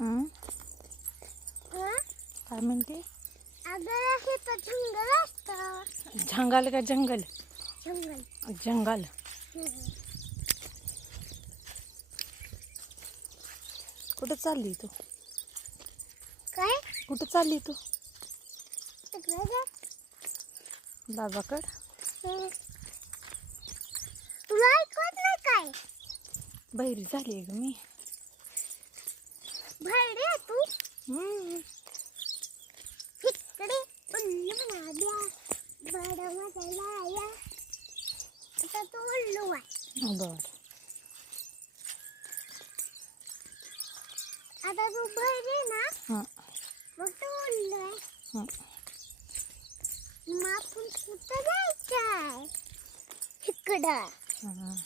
हं? हं? काय म्हणते? अगं हे तर जंगल असतं. जंगल का जंगल? जंगल. जंगल. हं. कुठं चालली तू? काय? कुठं चालली तू? तिकडे जा. बाबाकड. हं. तुला ऐकत नाही काय? बहिरी झाली ग मी. भरडे आहे तू. हं. इकडे उल्लू बना दिया. बड़ा मजा आया. आता तू उल्लू आहे. बर. आता तू भरडे ना. हं. मग तू उल्लू आहे. हं. मग आपण कुठं जायचं आहे? इकडं. हं.